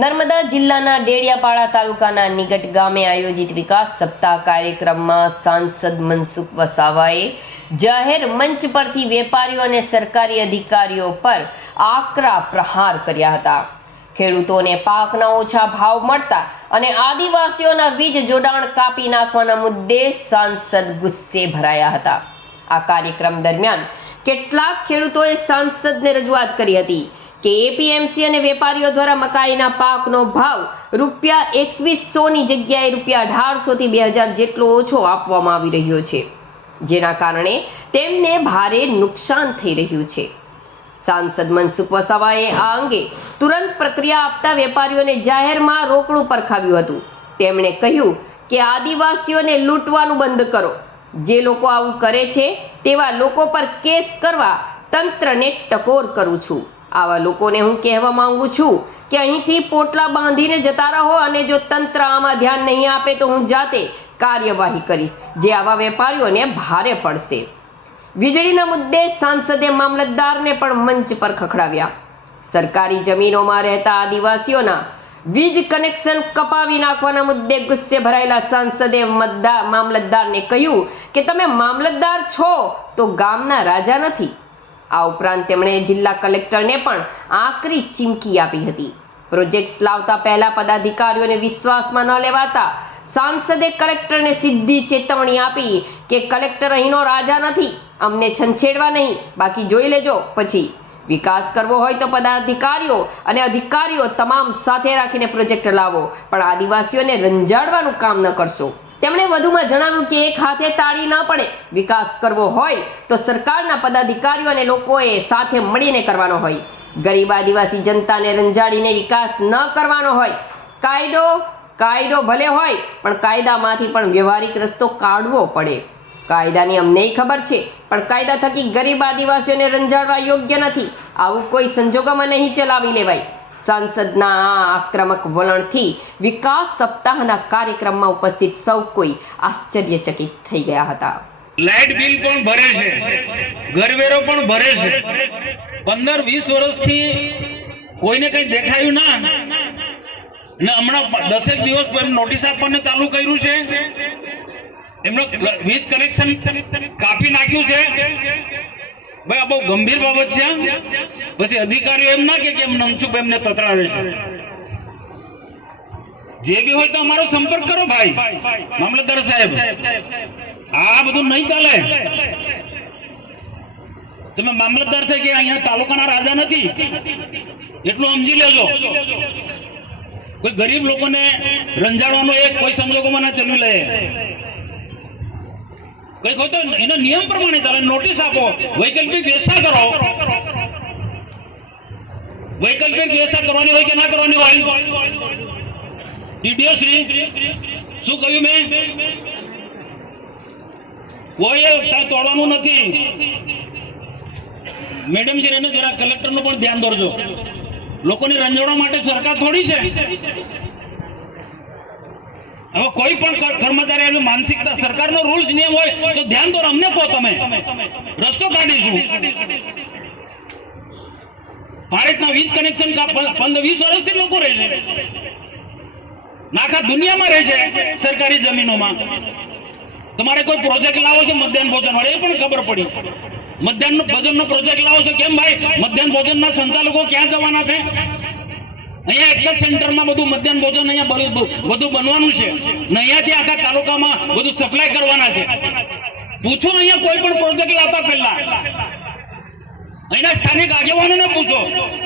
નર્મદા જિલ્લાના ડેડિયાપાડા તાલુકાના નિકટ ગામે આયોજિત વિકાસ સપ્તાહ કાર્યક્રમમાં સાંસદ મનસુખ વસાવાએ જાહેર મંચ પરથી વેપારીઓ અને સરકારી અધિકારીઓ પર આકરા પ્રહાર કર્યા હતા. ખેડૂતોને પાકના ઓછા ભાવ મળતા અને આદિવાસીઓના વીજ જોડાણ કાપી નાખવાના મુદ્દે સાંસદ ગુસ્સે ભરાયા હતા. આ કાર્યક્રમ દરમિયાન કેટલાક ખેડૂતોએ સાંસદને રજૂઆત કરી હતી. કે એપીએમસી અને વેપારીઓ દ્વારા મકાઈના પાકનો ભાવ રૂપિયા એકવીસોની જગ્યાએ રૂપિયા અઢારસોથી બે હજાર જેટલો ઓછો આપવામાં આવી રહ્યો છે. જેના કારણે તેમને ભારે નુકસાન થઈ રહ્યું છે. સાંસદ મનસુખ વસાવાએ આ અંગે તુરંત પ્રક્રિયા આપતા વેપારીઓને જાહેરમાં રોકડું પરખાવ્યું હતું. તેમણે કહ્યું કે આદિવાસીઓને લૂંટવાનું બંધ કરો. જે લોકો આવું કરે છે તેવા લોકો પર કેસ કરવા તંત્રને ટકોર કરું છું. આવા લોકોને હું કહેવા માંગુ છું કે અહીંથી પોટલા બાંધીને જતા રહો અને જો તંત્ર આમાં ધ્યાન નહીં આપે તો હું જાતે કાર્યવાહી કરીશ. જે આવા વેપારીઓને ભારે પડશે. વીજળીના મુદ્દે સાંસદે મામલતદારને પણ મંચ પર ખખડાવ્યા. સરકારી જમીનોમાં રહેતા આદિવાસીઓના વીજ કનેક્શન કપાવી નાખવાના મુદ્દે ગુસ્સે ભરાયેલા સાંસદે મામલતદારને કહ્યું કે તમે મામલતદાર છો તો ગામના રાજા નથી. આ ઉપરાંત તેમણે જિલ્લા કલેક્ટરને પણ આકરી ચીમકી આપી હતી. પ્રોજેક્ટ્સ લાવતા પહેલા પદાધિકારીઓને વિશ્વાસમાં ન લેવાતા સાંસદે કલેક્ટરને સીધી ચેતવણી આપી કે કલેક્ટર અહીંનો રાજા નથી, અમને છંછેડવા નહીં, બાકી જોઈ લેજો. પછી વિકાસ કરવો હોય તો પદાધિકારીઓ અને અધિકારીઓ તમામ સાથે રાખીને પ્રોજેક્ટ લાવો, પણ આદિવાસીઓને રંજાડવાનું કામ ન કરશો. તેમણે વધુમાં જણાવ્યું કે એક હાથે તાળી ન પડે, વિકાસ કરવો હોય તો સરકારના પદાધિકારીઓ અને લોકોએ સાથે મળીને કરવાનો હોય. ગરીબ આદિવાસી જનતાને રંજાડીને વિકાસ ન કરવાનો હોય. કાયદો કાયદો ભલે હોય, પણ કાયદામાંથી પણ વ્યવહારિક રસ્તો કાઢવો પડે. કાયદાની અમને ખબર છે, પણ કાયદા થકી ગરીબ આદિવાસીઓને રંજાડવા યોગ્ય નથી. આવું કોઈ સંજોગોમાં નહીં ચલાવી લેવાય. સાંસદના આ આક્રમક વલણથી વિકાસ સપ્તાહના કાર્યક્રમમાં ઉપસ્થિત સૌ કોઈ આશ્ચર્યચકિત થઈ ગયા હતા. લાઇટ બિલ પણ ભરે છે. ઘરવેરો પણ ભરે છે. પંદર વીસ વર્ષથી કોઈને કઈ દેખાયું ના. ને હમણાં દસેક દિવસ નોટિસ આપવાનું ચાલુ કર્યું છે. એમનો વીજ કનેક્શન કાપી નાખ્યું છે. ભાઈ, આ બહુ ગંભીર બાબત છે પછી અધિકારીઓ એમ ના કે કેમ મનસુખ એમને તતડાવે છે. જે બી હોય તો અમારો સંપર્ક કરો ભાઈ. મામલતદાર સાહેબ, આ બધું નહીં ચાલે. તમે મામલતદાર થઈ કે અહીંયા તાલુકાના રાજા નથી, એટલું સમજી લેજો. કોઈ ગરીબ લોકોને રંજાડવાનો એક કોઈ સંજોગોમાં ના ચલવી લે. કંઈક હોય તો એના નિયમ પ્રમાણે તમે નોટિસ આપો. વૈકલ્પિક વ્યવસ્થા કરો. વૈકલ્પિક વ્યવસ્થા કરવાની હોય કે ના કરવાની હોય? ડીડીઓ શ્રી, શું કહ્યું મેં? કોઈ કાંઈ તોડવાનું નથી. મેડમ છે એને જરા કલેક્ટરનું પણ ધ્યાન દોરજો. લોકોને રંજવવા માટે સરકાર થોડી છે. હવે કોઈ પણ કર્મચારી એનું માનસિકતા સરકારનો રૂલ્સ નિયમ હોય, તો ધ્યાન દોરો અમને કહો તમે. રસ્તો કાઢીશું. આ વીજ કનેક્શન પંદર વીસ વર્ષથી લોકો રહે છે. નાખા દુનિયામાં રહે છે સરકારી જમીનોમાં. તમારે કોઈ પ્રોજેક્ટ લાવો છો મધ્યાહન ભોજન વાળો એ પણ ખબર પડી. મધ્યાહન ભોજનનો પ્રોજેક્ટ લાવો છો? કેમ ભાઈ? મધ્યાહન ભોજનના સંચાલકો ક્યાં જવાના છે? અહીંયા જ સેન્ટરમાં બધું મધ્યાહન ભોજન અહીંયા બધું બનવાનું છે. ને અહીંયાથી આખા તાલુકામાં બધું સપ્લાય કરવાના છે. પૂછો અહીંયા કોઈ પણ પ્રોજેક્ટ લાવતા પહેલા. અહીંના સ્થાનિક આગેવાનોને પૂછો.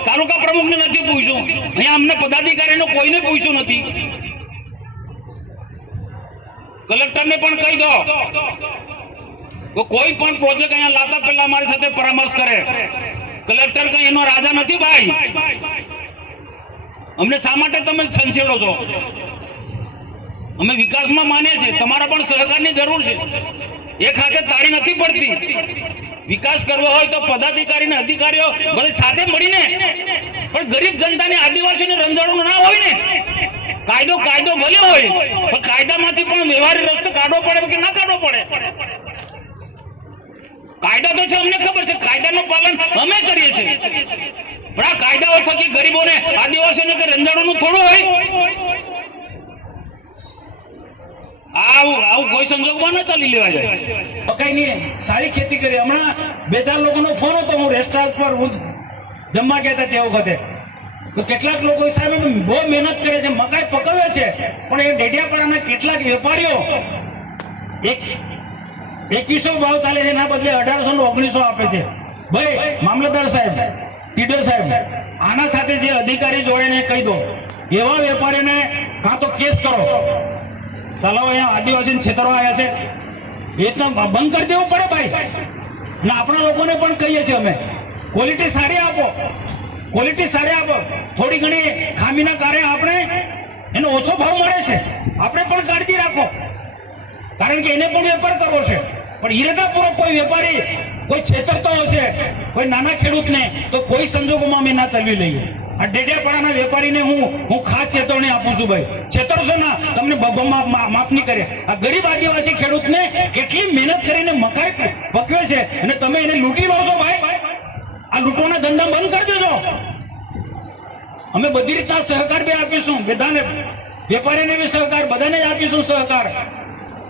તાલુકા પ્રમુખને નથી પૂછ્યું. અહીંયા અમને પદાધિકારીને કોઈને પૂછ્યું નથી. કલેક્ટરને પણ કહી દો. કોઈ પણ પ્રોજેક્ટ અહીંયા લાવતા પહેલા અમારી સાથે પરામર્શ કરે. કલેક્ટર કઈ એનો રાજા નથી ભાઈ. અમને શા માટે તમે છંછેડો છો? અમે વિકાસમાં માનીએ છીએ, તમારા પણ સહકારની જરૂર છે. એક હાથે તાળી નથી પડતી. વિકાસ કરવો હોય તો પદાધિકારી ને અધિકારીઓ બધે સાથે મળીને, પણ ગરીબ જનતાને આદિવાસીને રંજાડવું ના હોય ને. કાયદો કાયદો ભલે હોય, પણ કાયદામાંથી પણ વ્યવહારિક રસ્તો કાઢવો પડે કે ના કાઢવો પડે? કાયદા તો છે, અમને ખબર છે, કાયદાનું પાલન અમે કરીએ છીએ. પણ કાયદાઓ થકી ગરીબોને આદિવાસીઓને કે રંજાડોનું થોડું હોય. આવું કોઈ સંજોગમાં ખેતી કરી. હમણાં બે ચાર લોકોનો ફોન હતો, હું જમવા ગયા હતા તે વખતે. તો કેટલાક લોકો સાહેબ બહુ મહેનત કરે છે, મકાઈ પકવે છે, પણ એ ડેડિયાપાડાના કેટલાક વેપારીઓ એક એકવીસો ભાવ ચાલે છે, એના બદલે અઢારસો ને ઓગણીસો આપે છે. ભાઈ, મામલતદાર સાહેબ ટીડર સાહેબ, આના સાથે જે અધિકારી જોડે કહી દો એવા વેપારીને કાં તો કેસ કરો. ચાલો, અહીંયા આદિવાસીને છેતરવા આવ્યા છે. એ તો બંધ કરી દેવું પડે ભાઈ. ને આપણા લોકોને પણ કહીએ છીએ અમે. ક્વોલિટી સારી આપો. ક્વોલિટી સારી આપો. થોડી ઘણી ખામીના કારણે આપણે એનો ઓછો ભાવ મળે છે. આપણે પણ કાળજી રાખો. કારણ કે એને પણ વેપાર કરવો છે. પણ ઈરાદાપૂર્વક કોઈ વેપારી, કોઈ છેતરતો હશે, કોઈ નાના ખેડૂતને, તો કોઈ સંજોગોમાં અમે ના ચલવી લઈએ. આ ડેડિયાપાડાના વેપારીને હું હું ખાસ ચેતવણી આપું છું ભાઈ. છેતરશો ના, તમને માફ નહીં કરે આ ગરીબ આદિવાસી ખેડૂતને કેટલી મહેનત કરીને મકાઈ પકવે છે અને તમે એને લૂંટી લો છો ભાઈ? આ લૂંટવાના ધંધા બંધ કરી દેજો. અમે બધી રીતના સહકાર બી આપીશું. બધાને, વેપારીને બી સહકાર, બધાને જ આપીશું સહકાર.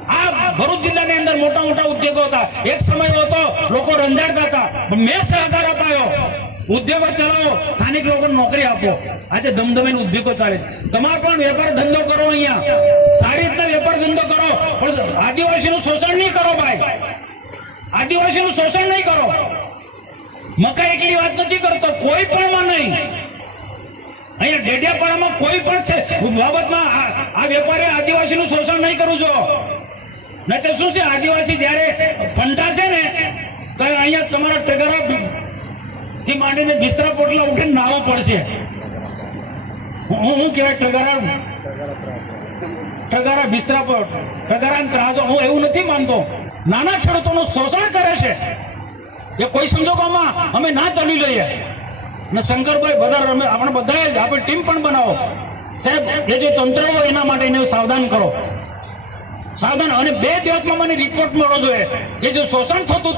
આ ભરૂચ જિલ્લાની અંદર મોટા મોટા ઉદ્યોગો હતા. એક સમય હતો લોકો રંજાડતા હતા મેં સહકાર અપાયો. ઉદ્યોગો ચલાવો, સ્થાનિક લોકોને નોકરી આપો. આજે ધમધમીને ઉદ્યોગો ચાલે. તમારે પણ વેપાર ધંધો કરો અહીંયા. સારી રીતના વેપાર ધંધો કરો. પણ આદિવાસીનું શોષણ નહીં કરો ભાઈ. આદિવાસીનું શોષણ નહીં કરો. મકાઈ એકલી વાત નથી કરતો. કોઈ પણ નહીં. અહીંયા ડેડિયાપાડામાં કોઈ પણ છે. બાબતમાં આ- આ વેપારી આદિવાસીનું શોષણ નહીં કરું છો. નહીં તો શું છે? આદિવાસી જ્યારે ફંટાશે ને, તો અહીંયા તમારા ટગરો થી માંડીને બિસ્તરા પોટલા ઉઠીને નાવા પડશે. હું હું કહેવાય ટગરા? ટગારા બિસ્તરા પર ટગારા ત્રાજો હું એવું નથી માનતો. નાના ખેડૂતોનું શોષણ કરે છે. એ કોઈ સંજોગોમાં અમે ના ચાલી લઈએ. ને શંકરભાઈ બધા રમે, આપણે બધાએ આપણે ટીમ પણ બનાવો. સાહેબ, એ જે તંત્ર હોય એના માટે એને સાવધાન કરો. સાવધાન અને બે દિવસમાં મને રિપોર્ટ મળવો જોઈએ. કે જે શોષણ થતું